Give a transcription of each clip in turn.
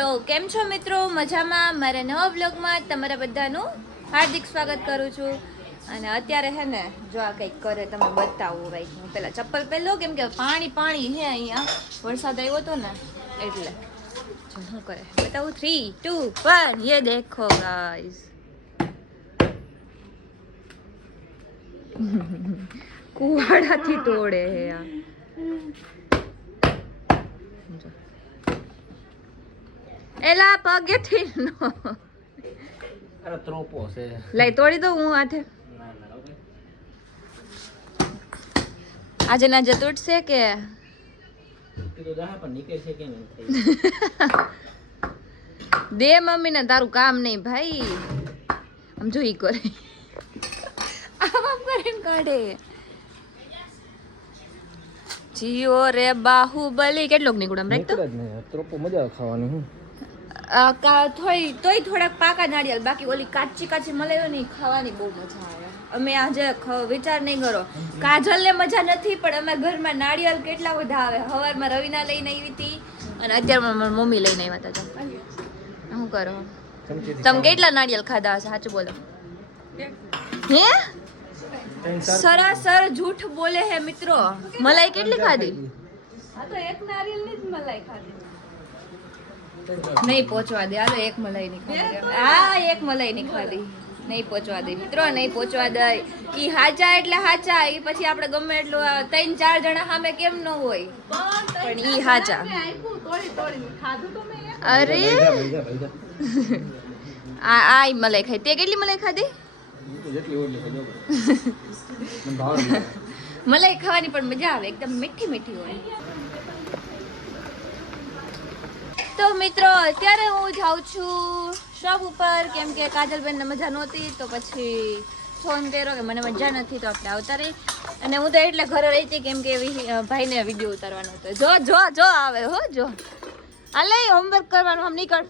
તો કેમ છો મિત્રો? મજામાં? મારા નવા બ્લોગમાં તમારા બધાનું હાર્દિક સ્વાગત કરું છું. અને અત્યારે હે ને જો આ કંઈક કરે તમે બતાવું ભાઈ. હું પેલા ચપ્પલ પહેલો કેમ કે પાણી હે અહીંયા, વરસાદ આવ્યો હતો ને એટલે. જો શું કરે બતાવું. 3, 2, 1 ये देखो गाइस. કુવાડાથી તોડે હે આ. એલા પગેથી નો અરે ત્રોપો છે લઈ તોડી દઉં હું હાથે. આજે ના જ તૂટશે કે કીધું જા પણ નીકળે છે કે નહીં દે મમ્મી ને, તારું કામ નહીં ભાઈ. આમ જોઈ કરે આમ કરીને કાઢે. જીઓ રે બાહુબલી કેટલોક નીકળે આમ રાખતો ત્રોપો મજા ખાવાની હું તોય થોડાક પાકા નાળિયેર, બાકી ઓલી કાચી મલાઈઓ નહીં ખાવાની બહુ મજા આવે. અમે આજે વિચાર નહીં કરો, કાજલ ને મજા નથી પણ અમે ઘરમાં નાળિયેર કેટલા બધા આવે. સવારમાં રવિના લઈને આવી હતી અને અત્યારમાં મારી મમ્મી લઈને આવ્યા હતા. શું કરો તમે? કેટલા નાળિયેર ખાધા હશે સાચું બોલો? હે સરાસર જૂઠ બોલે હે મિત્રો. મલાઈ કેટલી ખાધી? હા તો એક નાળિયેરની જ મલાઈ ખાધી. નહીં પહોંચવા દે. હાલો એક મલાઈ નહીં ખાધી. હા એક મલાઈ નહીં ખાધી. નહીં પહોંચવા દે મિત્રો, નહીં પહોંચવા દે. ઈ હાચા એટલે હાચા. ઈ પછી આપણે ગમે એટલું 3-4 જણા સામે કેમ ન હોય, પણ ઈ હાચા. અરે આ મલાઈ ખાઈ. તે કેટલી મલાઈ ખાધી? મલાઈ ખાવાની પણ મજા આવે, એકદમ મીઠી મીઠી હોય. તો મિત્રો અત્યારે હું જાઉં છું શોપ ઉપર, કેમ કે કાજલબેનને મજા નહોતી તો પછી ફોન કર્યો કે મને મજા નથી તો આપણે આવતા રહી. અને હું તો એટલે ઘરે રહી હતી કેમ કે ભાઈને વિડીયો ઉતારવાનો હતો. જો આવે હો, જો હાલે હોમવર્ક કરવાનું. આમ નીકળ,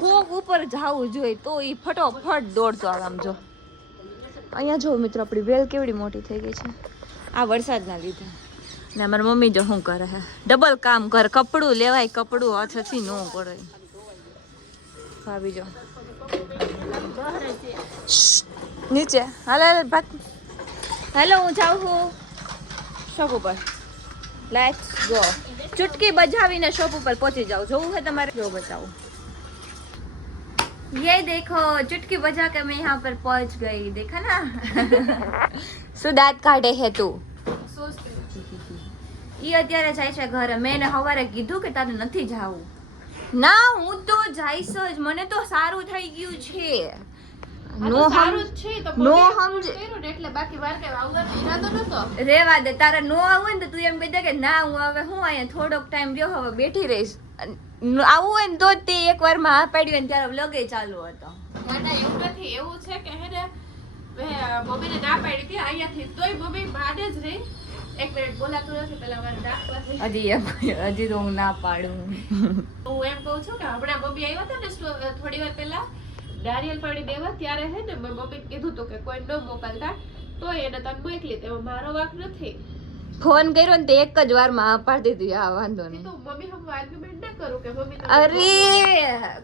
કોક ઉપર જવું જોઈએ તો એ ફટોફટ દોડતો આવે. આમ જો અહીંયા જો મિત્રો આપણી વેલ કેવડી મોટી થઈ ગઈ છે આ વરસાદના લીધે. ને મારી મમ્મી જો શું કરે હે, ડબલ કામ કરે. કપડું લેવાય, કપડું હાથથી ન પડે. ભાભી જો નીચે હાલે ભાગ. હેલો હું જાઉં છું શોપ ઉપર. Let's go. ચુટકી બજાવીને શોપ ઉપર પહોંચી જાઉં. જોવું છે તમારે? જો બતાવું. ये देखो चुटकी बजा के मैं यहाँ पर पहुंच गई. देखा ना શું દાંત કાઢે है તું? ઈ અત્યારે જાય છે ઘરે. મેં એને સવારે કીધું કે તારે નથી જાવું. ના હું તો જઈશ જ, મને તો સારું થઈ ગયું છે. નો સારું છે તો નો સમજે એટલે બાકી વાર કે આવવાનો ઈરાદો નતો. રેવા દે. તારે નો આવું ને તો તું એમ કહી દે કે ના હું હવે હું અહીંયા થોડોક ટાઈમ રહ્યો, હવે બેઠી રહીશ. આવું હોય ને તો તે એકવાર માં હા પાડ્યું ને ત્યારે લગે ચાલુ હતો. ના એવું નથી. એવું છે કે હે ને મમ્મીને ના પાડી હતી અહીંયાથી, તોય મમ્મી માને જ રહી. એક મિનિટ બોલાતું નથી, પેલા મારે ડાકવા. હજી તો હું ના પાડું. હું એમ કહું છું કે હમણાં મમ્મી આવ્યા હતા ને થોડી વાર પહેલા નારિયેળ પાણી દેવા, ત્યારે હે ને મમ્મી કીધું હતું કે કોઈ ન મોકલતા, તો એને તને મોકલી. તેમાં મારો વાંક નથી. ફોન કર્યો ને તે એક જ વાર માં પાડી દીધી. આ વાંધો નહીં. તો મમ્મી હમ આર્ગ્યુમેન્ટ ના કરું કે મમ્મી અરે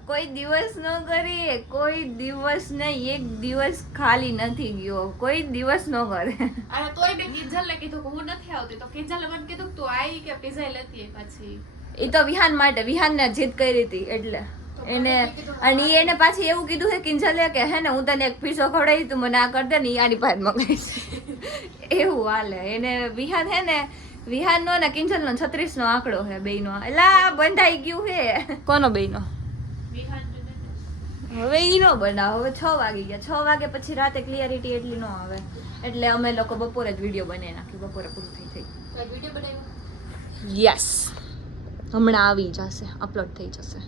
કોઈ દિવસ ન કરી, કોઈ દિવસ નહીં. એક દિવસ ખાલી નથી ગયો, કોઈ દિવસ ન કરે. અને તોય મેં કિંજલને કીધું કે હું નથી આવતી, તો કિંજલે મને કીધું કે તું આવી કે પિઝા લેતી પછી. એ તો વિહાન માટે, વિહાનને જીદ કરી હતી એટલે એને. અને એને પાછી એવું કીધું છે કિંજલે કે હે ને હું તને એક પીસો ખવડાવી, તું મને આ કર દે ને આની પાસે મગાવીશ. એવું હાલે એને. વિહાન હે ને, વિહાન નો ને કિંજલ નો 36 નો આંકડો હે બેયનો. એલા બંધાઈ ગયું હે. કોનો બેયનો? હવે ઈ નો બનાવ. હવે 6 વાગી ગયા. 6 વાગે પછી રાતે ક્લિયરિટી એટલી નો આવે, એટલે અમે લોકો બપોરે જ વિડીયો બનાવી નાખ્યું. બપોરે પૂરું થઈ જાય. વિડીયો બનાવ્યો? યસ, હમણાં આવી જશે, અપલોડ થઈ જશે.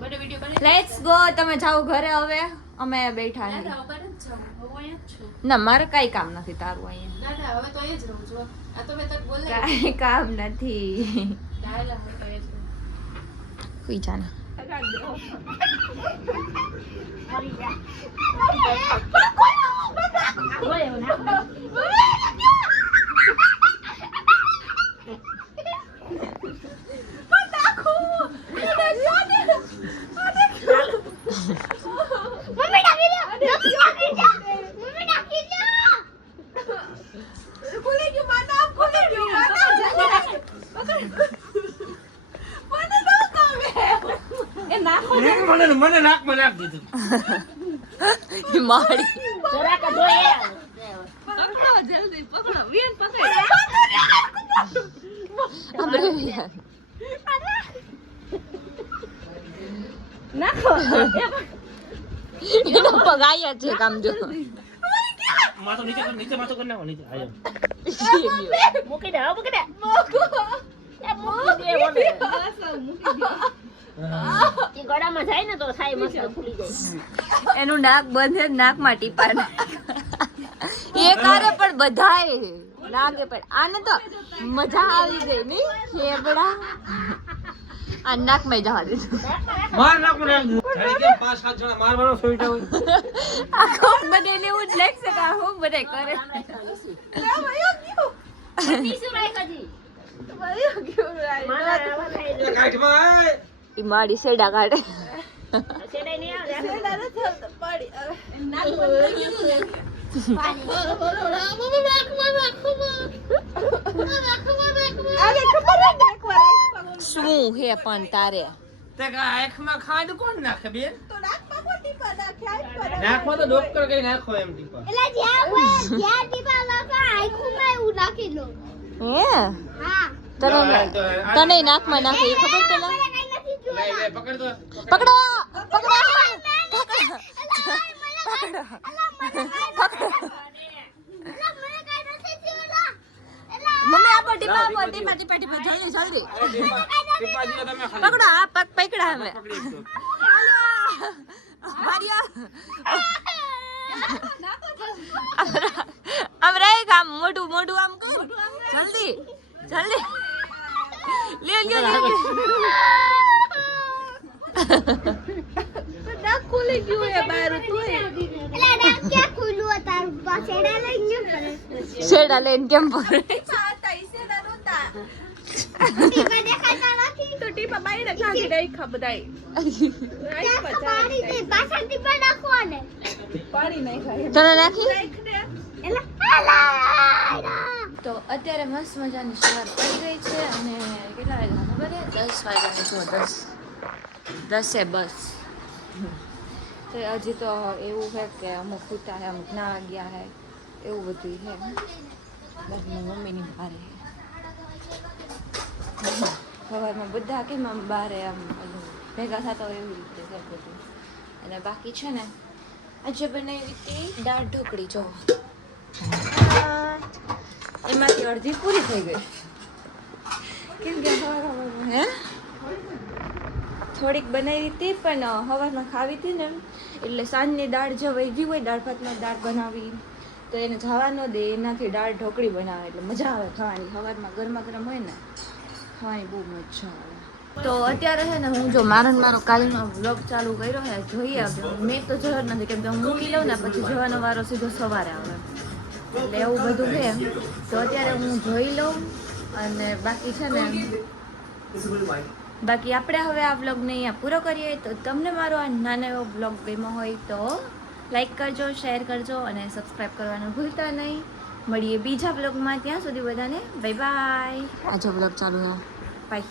મને વિડીયો બનાવી. Let's go. તમે જાઓ ઘરે હવે, અમે બેઠા ના છીએ. ના અમારે જ જવું. હું અહીંયા જ છું. ના મારે કઈ કામ નથી તારું અહીંયા. ના ના હવે તો એ જ રહું છું. આ તો મેં તને બોલાવી. કઈ કામ નથી. ના ના હું તો એ જ રહું. કોઈ જાના. મને નાકમાં નાખ દીધું. ઈ માડી જરાક જ જોઈએ. પકડો જલ્દી પકડો વીર પકડ આપણે નાખો એનો પગ આયા છે કામ જો માથું નીચે માથું કરી નાખો નીચે. આયો. મૂકી દે, હવે મૂકી દે. મોકો એ મૂકી દે, ઓને. મૂકી દો ઈ ગળામાં જાય ને તો થાય મસ્ત ફૂલી જાય. એનું નાક બંધ છે નાકમાં ટીપા એ કારે પણ બધાય લાગે પણ આને તો મજા આવી ગઈ નહીં ખેબડા આ નાકમાં જવા દીધું માર નાકમાં નાખ દીધું. જાણે કેમ 5-7 જણા મારવાનો સોઈટા હોય. આ ખૂબ બધાને એવું જ લાગશે કે આ ખૂબ બધાય કરે ટીસ્યુ રાખ હજી. ભાઈ કેવું રાઈ મારા આવા થાય એ કાઠમાં આય. ઈ માડી સેડા કાઢે છેડાઈ નહીં આવે. સેડા નથી આવતા પાડી હવે નાક બંધ થઈ ગયું ને આને ખબર હે ને એકવાર આંખમાં શું હે પણ તારે તે કા આંખમાં ખાંડ કોણ નાખે બેન? તો નાકમાં કોઈ ટીપા નાખે આંખમાં નાકમાં તો ડોક્ટર કઈ નાખો એમ ટીપા. એટલે જ્યાં હોય ત્યાં ટીપા લગા આંખોમાં એવું નાખી દો. હે હા. તને નાકમાં નાખે ઈ ખબર પેલા મને કઈ નથી જોયું. લે પકડ તો. પકડો પકડો મને કઈ નથી જોયું. મમ્મી આપો ટીપા આપો ટીપા ટીપા ટીપા જલ્દી જલ્દી ટીપાજી તમે ખાલી પકડો આ પગ પકડા હવે પકડી એક તો. મારિયા આમ રે કામ મોઢું મોઢું આમ કર જલ્દી જલ્દી લે લે લે નાક ખુલી ગયું હે બહાર તોય એટલે નાક ક્યાં ખુલ્લું હતું તારું પાસે એડા લઈને કેમ કરે? શેડા લઈને કેમ પડે ટીપા હતા ઈ સેડા નહોતા ટીપા દેખાતા નથી. તો ટીપા બાઈને કાઢી નાખ્યા બધાય આંખમાં પાડી દે, પાછા ટીપા નાખો ને. પાડી નાખ્યા તને નાખી નાખ દે એટલે હાલા. તો અત્યારે મસ્ત મજાની સવાર પડી ગઈ છે અને કેટલા વાગ્યા ખબર છે 10 વાગ્યાની જો 10 બસ તો હજી તો એવું છે કે અમુક કૂતા છે અમુક ના ગયા છે એવું બધું છે બાકી મમ્મીની બારે સવારમાં બધા કેમ આમ બારે આમ ઓલું ભેગા થતા હોય એવી રીતે છે બધું અને બાકી છે ને આજે બનાવી હતી દાળ ઢોકળી જો એમાંથી અડધી પૂરી થઈ ગઈ કેમ કે સવારમાં હે થોડીક બનાવી હતી પણ સવારમાં ખાવી હતી ને એટલે સાંજની દાળ જો વહી ગઈ હોય દાળ ભાતમાં દાળ બનાવી તો એને જવા ન દે એનાથી દાળ ઢોકળી બનાવે એટલે મજા આવે ખાવાની સવારમાં ગરમા ગરમ હોય ને ખાવાની બહુ મજા આવે તો અત્યારે છે ને હું જો મારો ને મારો કાલનો વ્લોગ ચાલુ કર્યો છે જોઈએ હવે મેં તો જોયો જ નથી કેમ કે હું મૂકી લઉં ને પછી જોવાનો વારો સીધો સવારે આવે એટલે એવું બધું છે તો અત્યારે હું જોઈ લઉં અને બાકી છે ને બાકી આપણે હવે આ વ્લોગને અહીંયા પૂરો કરીએ તો તમને મારો આ નાનો એવો વ્લોગ ગમ્યો હોય તો લાઈક કરજો શેર કરજો અને સબસ્ક્રાઈબ કરવાનું ભૂલતા નહીં મળીએ બીજા વ્લોગમાં ત્યાં સુધી બધાને બાય બાય આજે વ્લોગ ચાલુ બાય